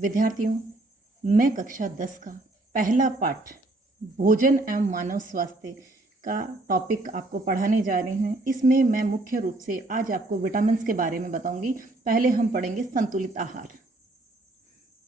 विद्यार्थियों, मैं कक्षा 10 का पहला पाठ भोजन एवं मानव स्वास्थ्य का टॉपिक आपको पढ़ाने जा रहे हैं। इसमें मैं मुख्य रूप से आज आपको विटामिन्स के बारे में बताऊंगी। पहले हम पढ़ेंगे संतुलित आहार।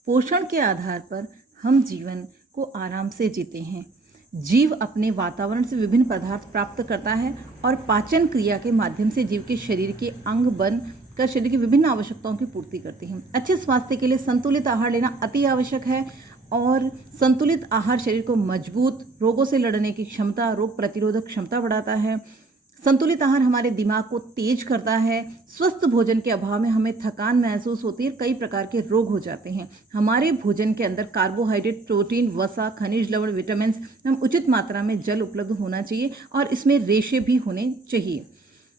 पोषण के आधार पर हम जीवन को आराम से जीते हैं। जीव अपने वातावरण से विभिन्न पदार्थ प्राप्त करता है और पाचन क्रिया के माध्यम से जीव के शरीर के अंग बन कर शरीर की विभिन्न आवश्यकताओं की पूर्ति करती हैं। अच्छे स्वास्थ्य के लिए संतुलित आहार लेना अति आवश्यक है और संतुलित आहार शरीर को मजबूत, रोगों से लड़ने की क्षमता, रोग प्रतिरोधक क्षमता बढ़ाता है। संतुलित आहार हमारे दिमाग को तेज करता है। स्वस्थ भोजन के अभाव में हमें थकान महसूस होती है, कई प्रकार के रोग हो जाते हैं। हमारे भोजन के अंदर कार्बोहाइड्रेट, प्रोटीन, वसा, खनिज लवण, विटामिन एवं उचित मात्रा में जल उपलब्ध होना चाहिए और इसमें रेशे भी होने चाहिए।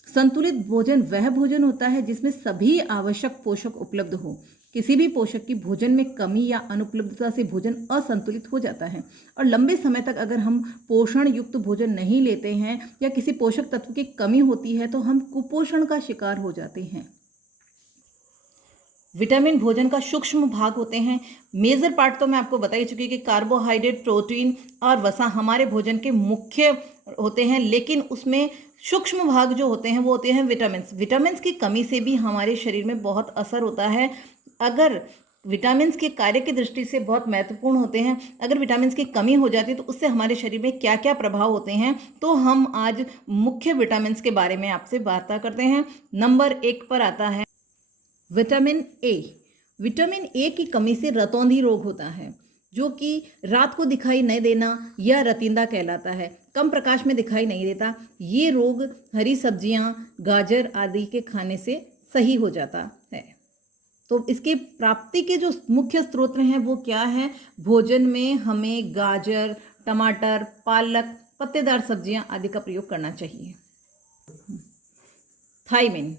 संतुलित भोजन वह भोजन होता है जिसमें सभी आवश्यक पोषक उपलब्ध हो। किसी भी पोषक की भोजन में कमी या अनुपलब्धता से भोजन असंतुलित हो जाता है और लंबे समय तक अगर हम पोषण युक्त भोजन नहीं लेते हैं या किसी पोषक तत्व की कमी होती है तो हम कुपोषण का शिकार हो जाते हैं। विटामिन भोजन का सूक्ष्म भाग होते हैं। मेजर पार्ट तो मैं आपको बता ही चुकी कि कार्बोहाइड्रेट, प्रोटीन और वसा हमारे भोजन के मुख्य होते हैं, लेकिन उसमें सूक्ष्म भाग जो होते हैं वो होते हैं विटामिन्स। विटामिन्स की कमी से भी हमारे शरीर में बहुत असर होता है। अगर विटामिन्स के कार्य की दृष्टि से बहुत महत्वपूर्ण होते हैं। अगर विटामिन्स की कमी हो जाती है तो उससे हमारे शरीर में क्या क्या प्रभाव होते हैं, तो हम आज मुख्य विटामिन्स के बारे में आपसे वार्ता करते हैं। नंबर 1 पर आता है विटामिन ए। विटामिन ए की कमी से रतौंधी रोग होता है, जो कि रात को दिखाई नहीं देना या रतींदा कहलाता है। कम प्रकाश में दिखाई नहीं देता। ये रोग हरी सब्जियां, गाजर आदि के खाने से सही हो जाता है। तो इसके प्राप्ति के जो मुख्य स्रोत हैं वो क्या है? भोजन में हमें गाजर, टमाटर, पालक, पत्तेदार सब्जियां आदि का प्रयोग करना चाहिए। थायमिन,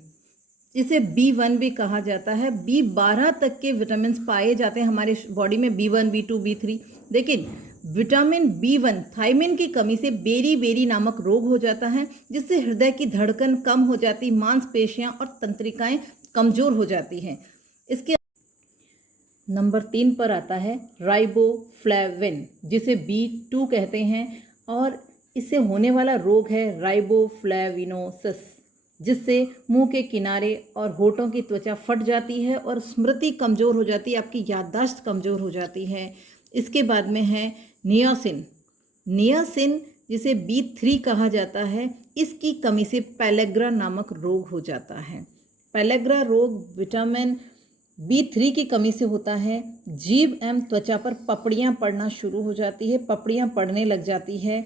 जिसे B1 भी कहा जाता है। B12 तक के विटामिन पाए जाते हैं हमारे बॉडी में, B1, B2, B3। लेकिन विटामिन B1 थायमिन की कमी से बेरी नामक रोग हो जाता है, जिससे हृदय की धड़कन कम हो जाती, मांसपेशियां और तंत्रिकाएं कमजोर हो जाती हैं। इसके नंबर 3 पर आता है राइबोफ्लेविन, जिसे B2 कहते हैं और इससे होने वाला रोग है राइबोफ्लेविनोसिस, जिससे मुंह के किनारे और होठों की त्वचा फट जाती है और स्मृति कमज़ोर हो जाती है, आपकी याददाश्त कमज़ोर हो जाती है। इसके बाद में है नियासिन। नियासिन जिसे B3 कहा जाता है, इसकी कमी से पेलेग्रा नामक रोग हो जाता है। पेलेग्रा रोग विटामिन B3 की कमी से होता है। जीभ एवं त्वचा पर पपड़ियाँ पड़ना शुरू हो जाती है, पपड़ियाँ पड़ने लग जाती है।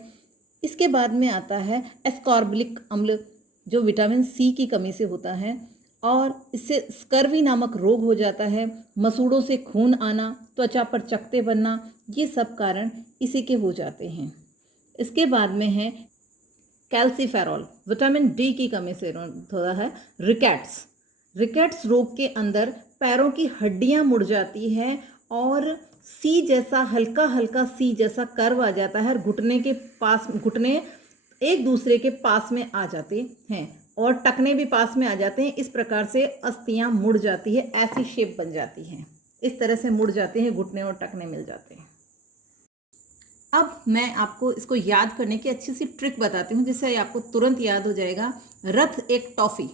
इसके बाद में आता है एस्कॉर्बिक अम्ल, जो विटामिन C की कमी से होता है और इससे स्कर्वी नामक रोग हो जाता है। मसूड़ों से खून आना, त्वचा पर चकत्ते बनना, ये सब कारण इसी के हो जाते हैं। इसके बाद में है कैल्सीफेरॉल, विटामिन D की कमी से होता है। रिकेट्स रोग के अंदर पैरों की हड्डियां मुड़ जाती है और सी जैसा हल्का सी जैसा कर्व आ जाता है। घुटने एक दूसरे के पास में आ जाते हैं और टखने भी पास में आ जाते हैं। इस प्रकार से अस्थियां मुड़ जाती है, ऐसी शेप बन जाती है। इस तरह से मुड़ जाते हैं, घुटने और टखने मिल जाते हैं। अब मैं आपको इसको याद करने की अच्छी सी ट्रिक बताती हूँ, जिससे आपको तुरंत याद हो जाएगा। रथ एक टॉफ़ी,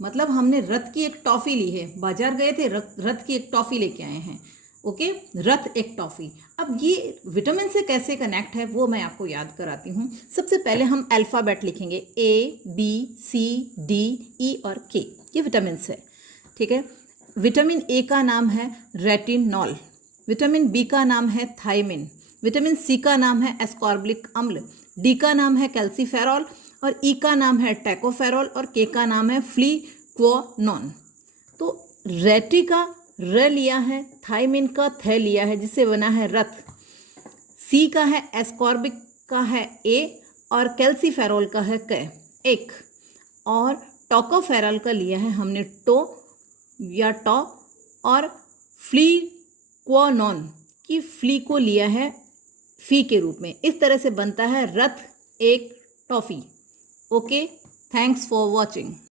मतलब हमने रथ की एक टॉफ़ी ली है, बाजार गए थे, रथ की एक टॉफ़ी लेके आए हैं। ओके, रथ एक टॉफ़ी। अब ये विटामिन से कैसे कनेक्ट है वो मैं आपको याद कराती हूँ। सबसे पहले हम अल्फ़ाबेट लिखेंगे, A, B, C, D, E और K। ये विटामिन है, ठीक है। विटामिन ए का नाम है रेटिनॉल, विटामिन बी का नाम है थायमिन, विटामिन सी का नाम है एस्कॉर्बिक अम्ल, डी का नाम है कैल्सीफेरॉल और ई का नाम है टैकोफेरॉल और के का नाम है फ्लीक्वानोन। तो रेटी का र लिया है, थायमिन का थ लिया है, जिससे बना है रथ। सी का है एस्कॉर्बिक का है ए और कैल्सीफेरॉल का है क एक, और टोकोफेरॉल का लिया है हमने टो या टॉ, और फ्लीक्वानोन की फ्ली को लिया है फी के रूप में। इस तरह से बनता है रथ एक toffee. Okay, thanks for watching.